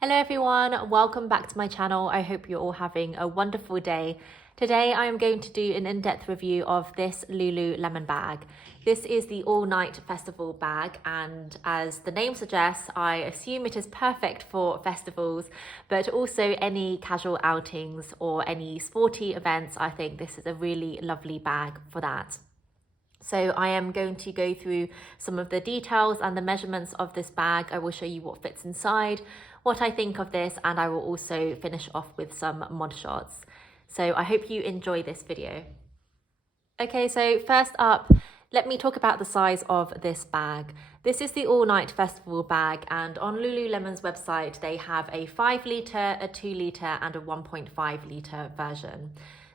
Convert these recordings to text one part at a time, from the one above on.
Hello everyone, welcome back to my channel. I hope you're all having a wonderful day. Today I am going to do an in-depth review of this Lululemon bag. This is the all-night festival bag, and as the name suggests, I assume it is perfect for festivals, but also any casual outings or any sporty events. I think this is a really lovely bag for that. So I am going to go through some of the details and the measurements of this bag. I will show you what fits inside, what I think of this, and I will also finish off with some mod shots. So I hope you enjoy this video. Okay, so first up, let me talk about the size of this bag. This is the all-night festival bag, and on Lululemon's website, they have a 5 litre, a 2 litre, and a 1.5 litre version.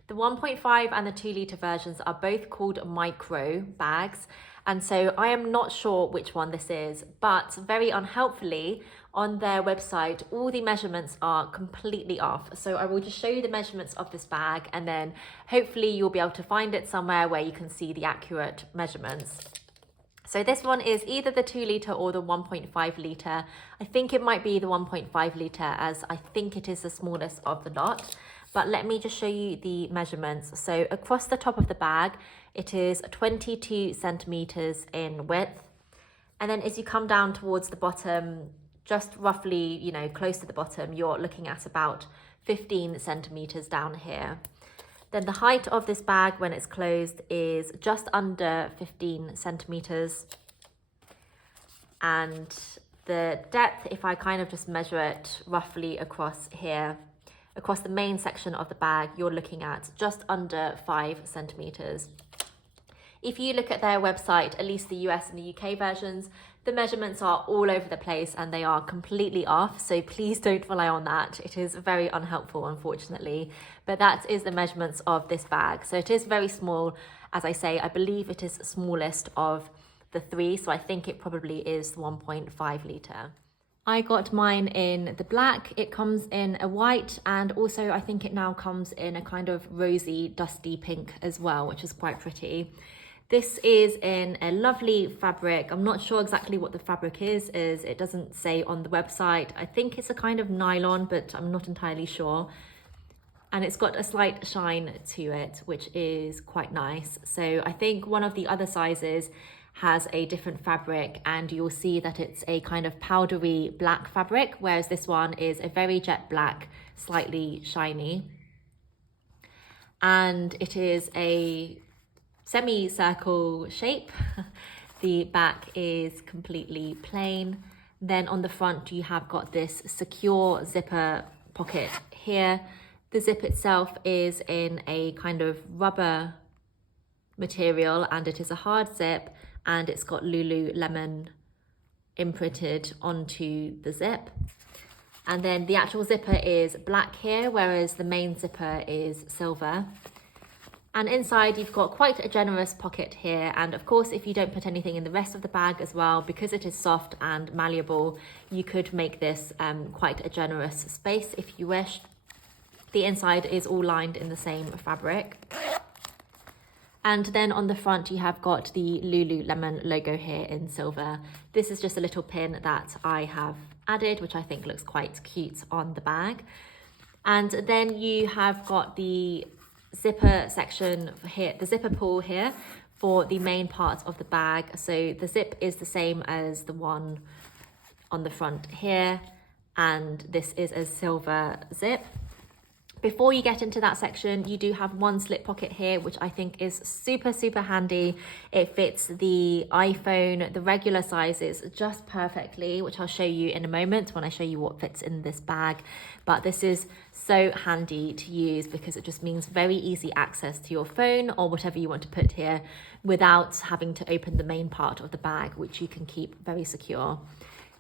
The 1.5 and the 2 litre versions are both called micro bags, and so I am not sure which one this is, but very unhelpfully, on their website, all the measurements are completely off. So I will just show you the measurements of this bag, and then hopefully you'll be able to find it somewhere where you can see the accurate measurements. So this one is either the 2 litre or the 1.5 litre. I think it might be the 1.5 litre, as I think it is the smallest of the lot. But let me just show you the measurements. So across the top of the bag, it is 22 centimetres in width. And then as you come down towards the bottom, just roughly, close to the bottom, you're looking at about 15 centimetres down here. Then the height of this bag when it's closed is just under 15 centimetres. And the depth, if I kind of just measure it roughly across here, across the main section of the bag, you're looking at just under 5 centimetres. If you look at their website, at least the US and the UK versions, the measurements are all over the place and they are completely off. So please don't rely on that. It is very unhelpful, unfortunately. But that is the measurements of this bag. So it is very small. As I say, I believe it is the smallest of the three. So I think it probably is 1.5 litre. I got mine in the black. It comes in a white, and also I think it now comes in a kind of rosy, dusty pink as well, which is quite pretty. This is in a lovely fabric. I'm not sure exactly what the fabric is as it doesn't say on the website. I think it's a kind of nylon, but I'm not entirely sure. And it's got a slight shine to it, which is quite nice. So I think one of the other sizes has a different fabric, and you'll see that it's a kind of powdery black fabric, whereas this one is a very jet black, slightly shiny. And it is a semicircle shape. The back is completely plain. Then on the front you have got this secure zipper pocket here. The zip itself is in a kind of rubber material, and it is a hard zip, and it's got Lululemon imprinted onto the zip. And then the actual zipper is black here, whereas the main zipper is silver. And inside you've got quite a generous pocket here, and of course if you don't put anything in the rest of the bag as well, because it is soft and malleable, you could make this quite a generous space if you wish. The inside is all lined in the same fabric. And then on the front you have got the Lululemon logo here in silver. This is just a little pin that I have added, which I think looks quite cute on the bag. And then you have got the zipper section here, the zipper pull here for the main part of the bag. So the zip is the same as the one on the front here, and this is a silver zip. Before you get into that section, you do have one slip pocket here, which I think is super, super handy. It fits the iPhone, the regular sizes, just perfectly, which I'll show you in a moment when I show you what fits in this bag. But this is so handy to use because it just means very easy access to your phone or whatever you want to put here without having to open the main part of the bag, which you can keep very secure.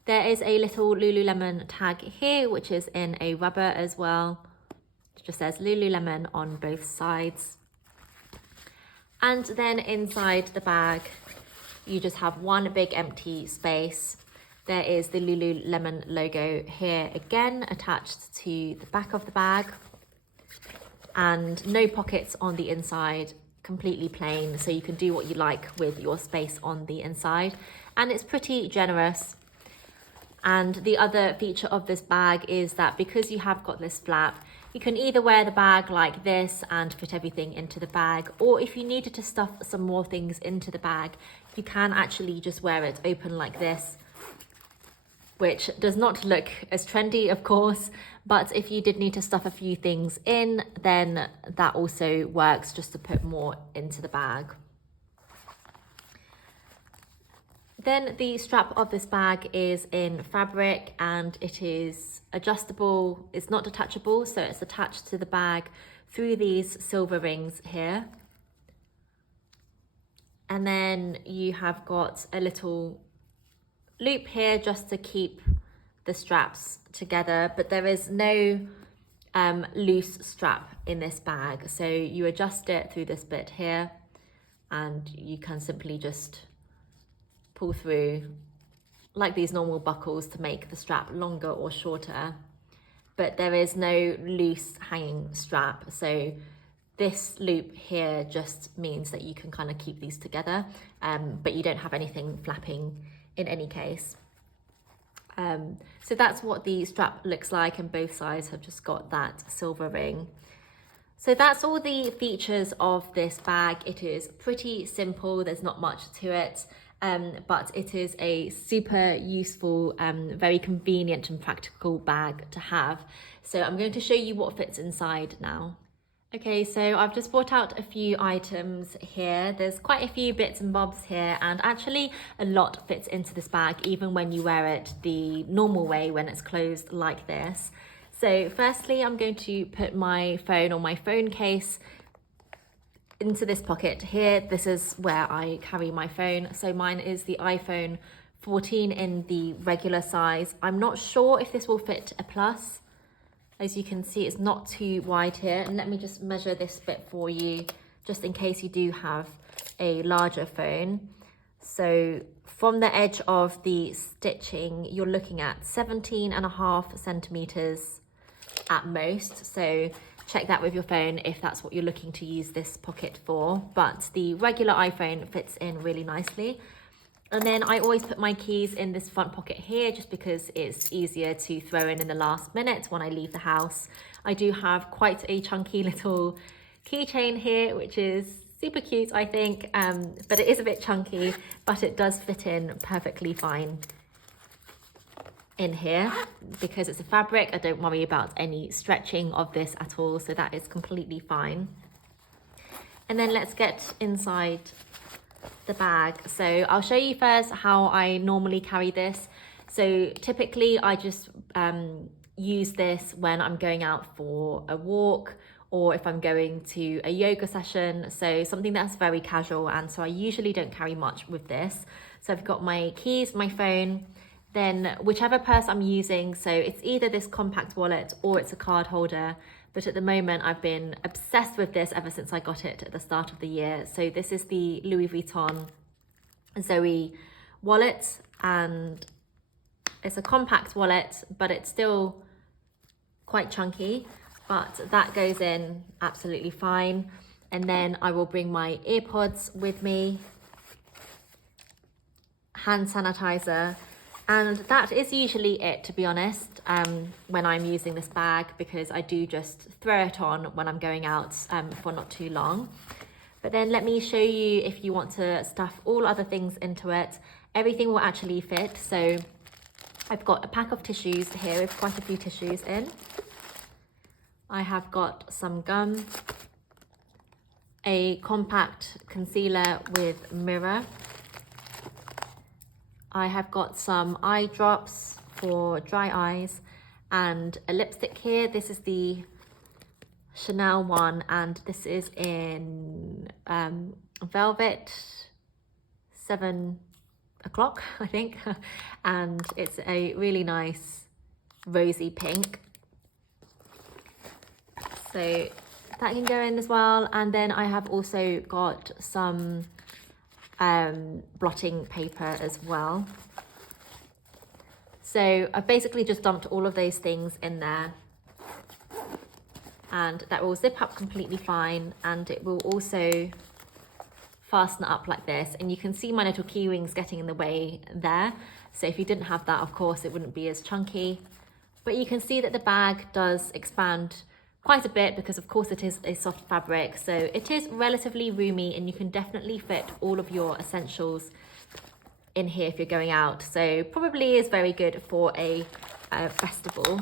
There is a little Lululemon tag here, which is in a rubber as well. It just says Lululemon on both sides. And then inside the bag, you just have one big empty space. There is the Lululemon logo here again attached to the back of the bag, and no pockets on the inside, completely plain, so you can do what you like with your space on the inside, and it's pretty generous. And the other feature of this bag is that because you have got this flap, you can either wear the bag like this and fit everything into the bag, or if you needed to stuff some more things into the bag, you can actually just wear it open like this, which does not look as trendy, of course, but if you did need to stuff a few things in, then that also works, just to put more into the bag. Then the strap of this bag is in fabric and it is adjustable. It's not detachable, so it's attached to the bag through these silver rings here. And then you have got a little loop here just to keep the straps together, but there is no loose strap in this bag. So you adjust it through this bit here and you can simply just pull through like these normal buckles to make the strap longer or shorter, but there is no loose hanging strap. So this loop here just means that you can kind of keep these together, but you don't have anything flapping in any case. So that's what the strap looks like, and both sides have just got that silver ring. So that's all the features of this bag. It is pretty simple, there's not much to it. But it is a super useful, very convenient and practical bag to have. So I'm going to show you what fits inside now. Okay, so I've just brought out a few items here. There's quite a few bits and bobs here, and actually a lot fits into this bag, even when you wear it the normal way when it's closed like this. So firstly, I'm going to put my phone or my phone case into this pocket here. This is where I carry my phone. So mine is the iPhone 14 in the regular size. I'm not sure if this will fit a plus. As you can see, it's not too wide here. And let me just measure this bit for you, just in case you do have a larger phone. So from the edge of the stitching, you're looking at 17.5 centimeters at most. So check that with your phone if that's what you're looking to use this pocket for, but the regular iPhone fits in really nicely. And then I always put my keys in this front pocket here, just because it's easier to throw in the last minute when I leave the house. I do have quite a chunky little keychain here, which is super cute, I think, but it is a bit chunky, but it does fit in perfectly fine in here because it's a fabric. I don't worry about any stretching of this at all, so that is completely fine. And then let's get inside the bag. So I'll show you first how I normally carry this. So typically I just use this when I'm going out for a walk, or if I'm going to a yoga session, so something that's very casual, and so I usually don't carry much with this. So I've got my keys, my phone, then whichever purse I'm using, so it's either this compact wallet or it's a card holder, but at the moment I've been obsessed with this ever since I got it at the start of the year. So this is the Louis Vuitton Zoe wallet, and it's a compact wallet, but it's still quite chunky, but that goes in absolutely fine. And then I will bring my earpods with me, hand sanitizer, and that is usually it, to be honest, when I'm using this bag, because I do just throw it on when I'm going out for not too long. But then let me show you, if you want to stuff all other things into it, everything will actually fit. So I've got a pack of tissues here with quite a few tissues in. I have got some gum, a compact concealer with mirror. I have got some eye drops for dry eyes and a lipstick here. This is the Chanel one, and this is in Velvet 7 o'clock, I think. And it's a really nice rosy pink. So that can go in as well. And then I have also got some blotting paper as well. So I've basically just dumped all of those things in there, and that will zip up completely fine, and it will also fasten up like this. And you can see my little key rings getting in the way there, So if you didn't have that, of course, it wouldn't be as chunky. But you can see that the bag does expand quite a bit because of course it is a soft fabric. So it is relatively roomy and you can definitely fit all of your essentials in here if you're going out. So probably is very good for a festival.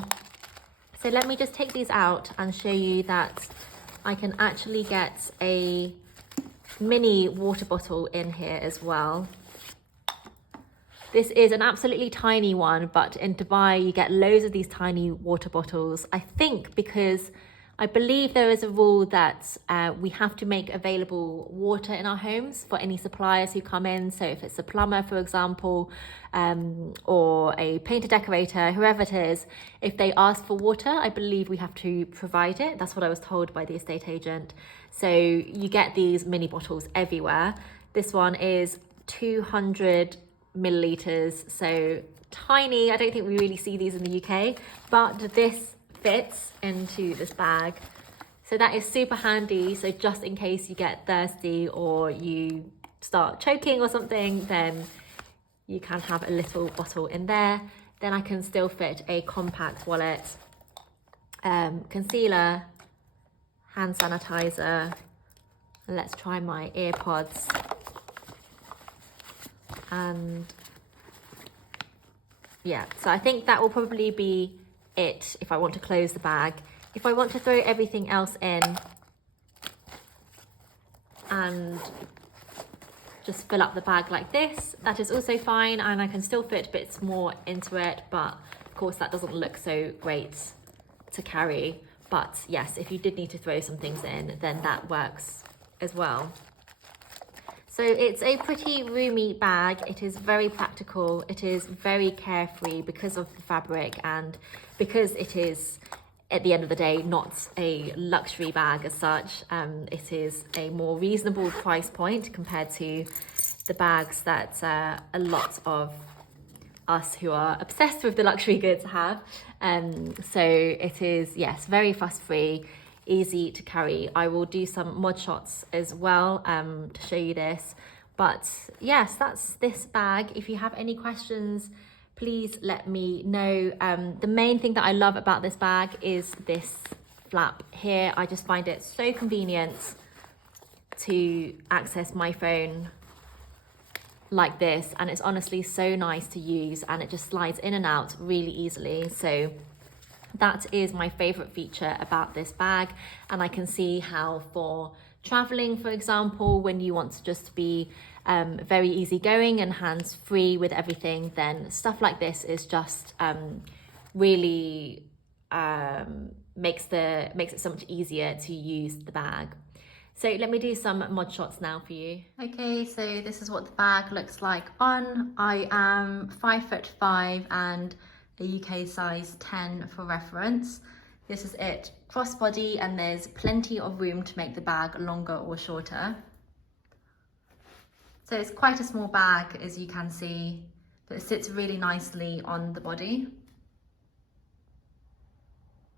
So let me just take these out and show you that I can actually get a mini water bottle in here as well. This is an absolutely tiny one, but in Dubai you get loads of these tiny water bottles. I think because I believe there is a rule that we have to make available water in our homes for any suppliers who come in. So if it's a plumber, for example, or a painter decorator, whoever it is, if they ask for water, I believe we have to provide it. That's what I was told by the estate agent. So you get these mini bottles everywhere. This one is 200 milliliters, so tiny. I don't think we really see these in the UK, but this fits into this bag. So that is super handy. So just in case you get thirsty or you start choking or something, then you can have a little bottle in there. Then I can still fit a compact wallet, concealer, hand sanitizer, and let's try my earpods. And yeah, so I think that will probably be it if I want to close the bag. If I want to throw everything else in and just fill up the bag like this, that is also fine, and I can still fit bits more into it, but of course that doesn't look so great to carry. But yes, if you did need to throw some things in, then that works as well. So it's a pretty roomy bag. It is very practical. It is very carefree because of the fabric and because it is, at the end of the day, not a luxury bag as such. It is a more reasonable price point compared to the bags that a lot of us who are obsessed with the luxury goods have. So it is, yes, very fuss-free, easy to carry. I will do some mod shots as well to show you this. But yes, that's this bag. If you have any questions, please let me know. The main thing that I love about this bag is this flap here. I just find it so convenient to access my phone like this, and it's honestly so nice to use, and it just slides in and out really easily. So that is my favorite feature about this bag. And I can see how for traveling, for example, when you want to just be very easygoing and hands-free with everything, then stuff like this is just really makes it so much easier to use the bag. So let me do some mod shots now for you. Okay, so this is what the bag looks like on. I am 5'5" and a UK size 10 for reference. This is it crossbody, and there's plenty of room to make the bag longer or shorter. So it's quite a small bag, as you can see, but it sits really nicely on the body.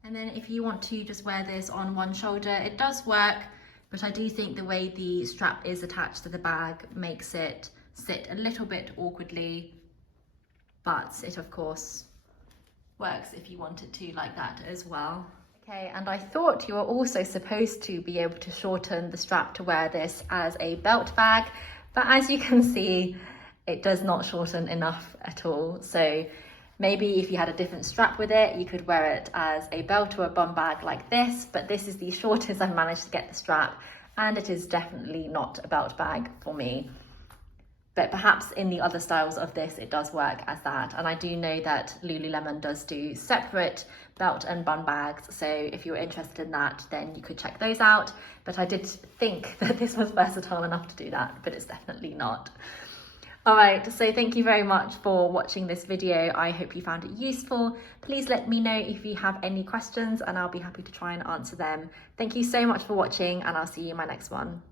And then if you want to just wear this on one shoulder, it does work, but I do think the way the strap is attached to the bag makes it sit a little bit awkwardly, but it of course works if you wanted to like that as well. Okay, and I thought you were also supposed to be able to shorten the strap to wear this as a belt bag, but as you can see, it does not shorten enough at all. So maybe if you had a different strap with it, you could wear it as a belt or a bum bag like this, but this is the shortest I've managed to get the strap, and it is definitely not a belt bag for me. But perhaps in the other styles of this, it does work as that. And I do know that Lululemon does do separate belt and bun bags. So if you're interested in that, then you could check those out. But I did think that this was versatile enough to do that, but it's definitely not. All right, so thank you very much for watching this video. I hope you found it useful. Please let me know if you have any questions and I'll be happy to try and answer them. Thank you so much for watching, and I'll see you in my next one.